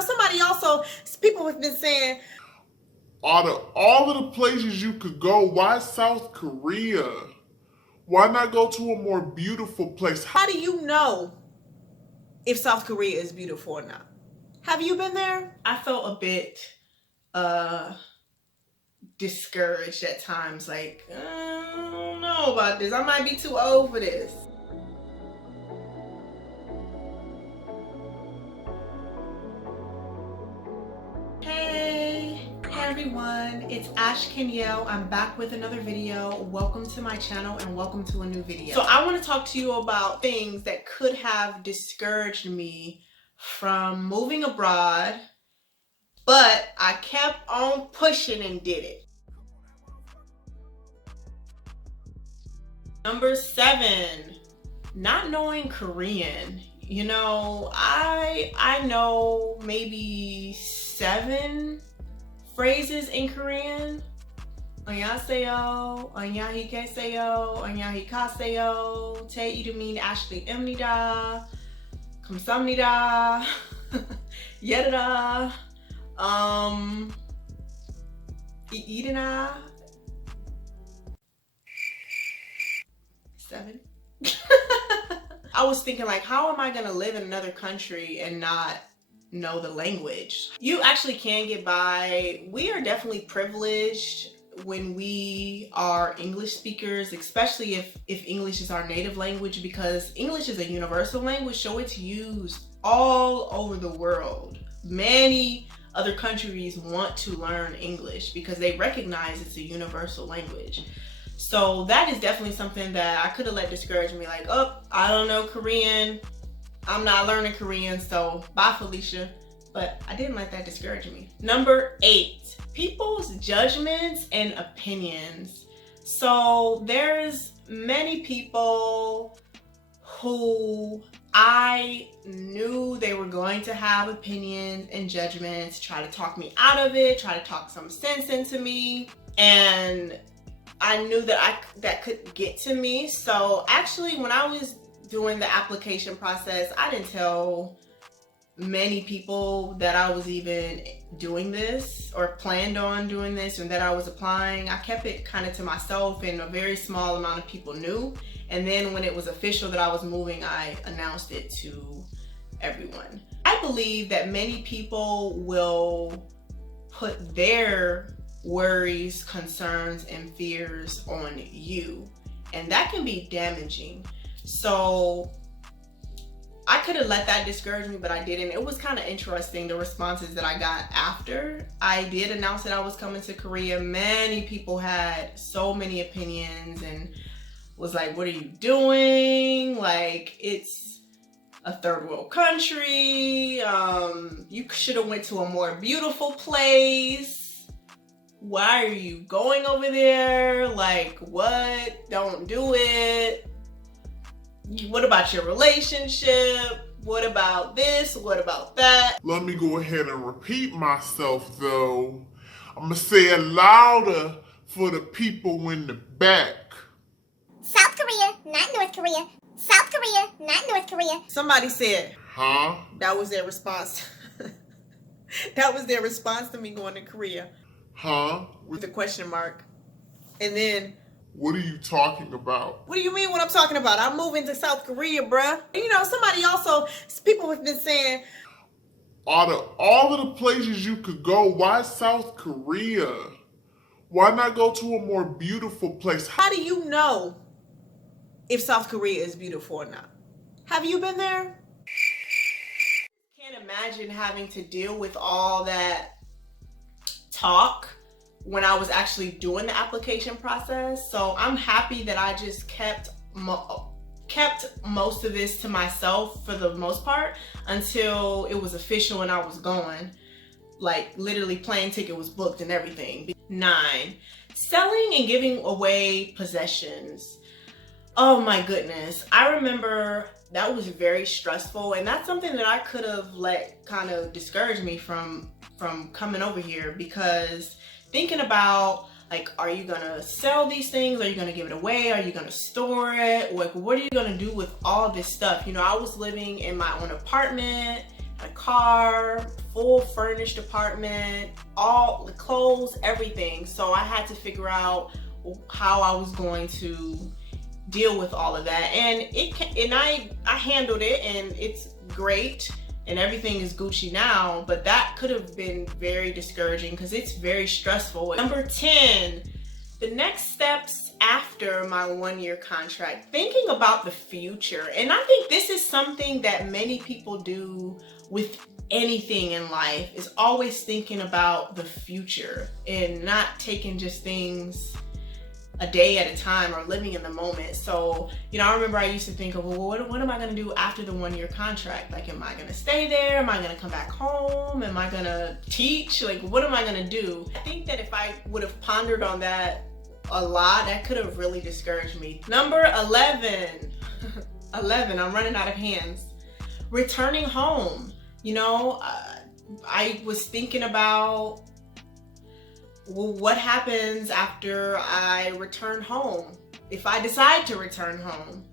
somebody also, people have been saying, out of all of the places you could go, why South Korea? Why not go to a more beautiful place? how do you know if South Korea is beautiful or not? Have you been there? I felt a bit discouraged at times, like, I don't know about this. I might be too old for this. Hey everyone, it's Ash Kenyelle. I'm back with another video. Welcome to my channel and welcome to a new video. So I want to talk to you about things that could have discouraged me from moving abroad, but I kept on pushing and did it. Number 7, not knowing Korean. You know, I know maybe 7 phrases in Korean. 안녕하세요, 안녕히 계세요, 안녕히 가세요, 제 이름은 Ashley입니다, 감사합니다, 얘들아, 이리나. 7. I was thinking, like, how am I gonna live in another country and not know the language? You actually can get by. We are definitely privileged when we are English speakers, especially if English is our native language, because English is a universal language, so it's used all over the world. Many other countries want to learn English because they recognize it's a universal language. So that is definitely something that I could have let discourage me, like, oh, I don't know Korean, I'm not learning Korean, so bye Felicia. But I didn't let that discourage me. Number 8, people's judgments and opinions. So there's many people who I knew they were going to have opinions and judgments, try to talk me out of it, try to talk some sense into me, and I knew that that could get to me. So actually, when I was doing the application process, I didn't tell many people that I was even doing this or planned on doing this and that I was applying. I kept it kind of to myself, and a very small amount of people knew. And then when it was official that I was moving, I announced it to everyone. I believe that many people will put their worries, concerns, and fears on you, and that can be damaging. So I could have let that discourage me, but I didn't. It was kind of interesting, the responses that I got after I did announce that I was coming to Korea. Many people had so many opinions and was like, what are you doing? Like, it's a third world country. You should have went to a more beautiful place. Why are you going over there? Like, what? Don't do it. What about your relationship? What about this? What about that? Let me go ahead and repeat myself though. I'm gonna say it louder for the people in the back. South Korea, not North Korea. South Korea, not North Korea. Somebody said, huh? That was their response. That was their response to me going to Korea. Huh? With a question mark. And then, what are you talking about? What do you mean what I'm talking about? I'm moving to South Korea, bruh. And somebody also, people have been saying, out of all of the places you could go, why South Korea? Why not go to a more beautiful place? How do you know if South Korea is beautiful or not? Have you been there? Can't imagine having to deal with all that talk when I was actually doing the application process. So I'm happy that I just kept most of this to myself for the most part until it was official and I was going. Like, literally, plane ticket was booked and everything. 9, selling and giving away possessions. Oh my goodness. I remember that was very stressful, and that's something that I could have let kind of discourage me from coming over here, because thinking about, like, are you gonna sell these things? Are you gonna give it away? Are you gonna store it? Like, what are you gonna do with all this stuff? I was living in my own apartment, a car, full full furnished apartment, all the clothes, everything. So I had to figure out how I was going to deal with all of that, and I handled it, and it's great, and everything is Gucci now. But that could have been very discouraging because it's very stressful. Number 10, the next steps after my 1-year contract, thinking about the future. And I think this is something that many people do with anything in life, is always thinking about the future and not taking just things a day at a time or living in the moment. So, you know, I remember I used to think of, well, what am I going to do after the 1-year contract? Like, am I going to stay there? Am I going to come back home? Am I going to teach? Like, what am I going to do? I think that if I would have pondered on that a lot, that could have really discouraged me. Number 11, 11, I'm running out of hands. Returning home. You know, I was thinking about, well, what happens after I return home? If I decide to return home,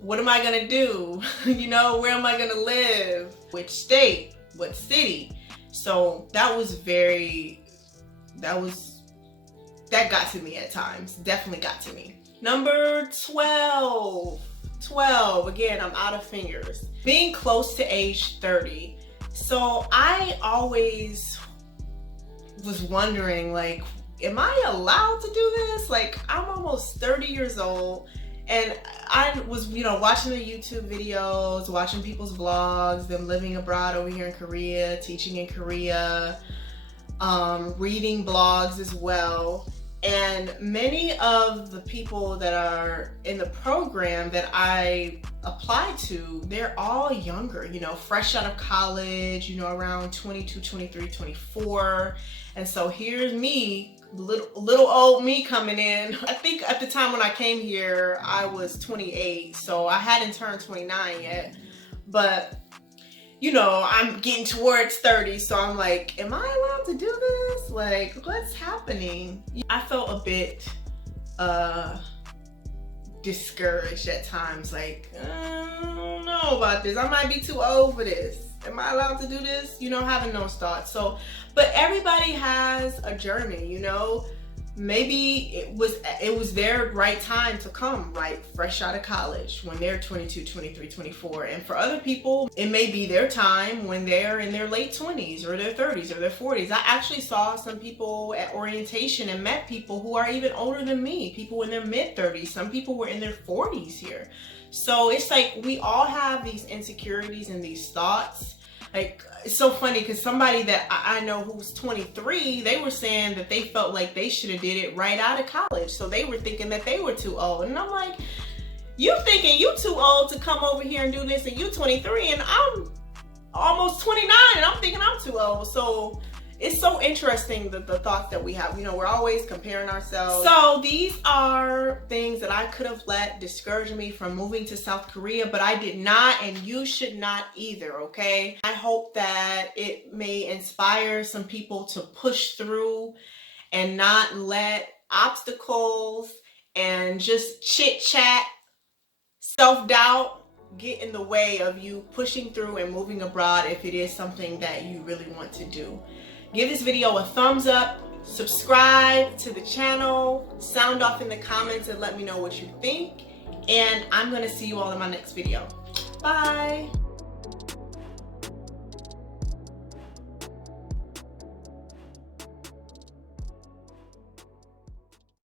what am I gonna do? You know, where am I gonna live? Which state? What city? So that got to me at times. Definitely got to me. Number 12. 12, again, I'm out of fingers. Being close to age 30. So I always was wondering, like, am I allowed to do this? Like, I'm almost 30 years old, and I was, you know, watching the YouTube videos, watching people's vlogs, them living abroad over here in Korea, teaching in Korea, reading blogs as well. And many of the people that are in the program that I applied to, they're all younger, you know, fresh out of college, you know, around 22, 23, 24. And so here's me, little old me coming in. I think at the time when I came here, I was 28, so I hadn't turned 29 yet. But, you know, I'm getting towards 30, so I'm like, am I allowed to do this? Like, what's happening? I felt a bit discouraged at times, like, I don't know about this. I might be too old for this. Am I allowed to do this? You know, having those thoughts. So, but everybody has a journey, you know. Maybe it was their right time to come, right, fresh out of college, when they're 22, 23, 24. And for other people, it may be their time when they're in their late 20s or their 30s or their 40s. I actually saw some people at orientation and met people who are even older than me, people in their mid 30s. Some people were in their 40s here. So it's like we all have these insecurities and these thoughts. Like, it's so funny because somebody that I know who's 23, they were saying that they felt like they should have did it right out of college. So they were thinking that they were too old. And I'm like, you thinking you too old to come over here and do this, and you 23 and I'm almost 29 and I'm thinking I'm too old. So it's so interesting, the thoughts that we have. You know, we're always comparing ourselves. So these are things that I could have let discourage me from moving to South Korea, but I did not, and you should not either, okay? I hope that it may inspire some people to push through and not let obstacles and just chit-chat, self-doubt get in the way of you pushing through and moving abroad if it is something that you really want to do. Give this video a thumbs up, subscribe to the channel, sound off in the comments and let me know what you think. And I'm gonna see you all in my next video. Bye.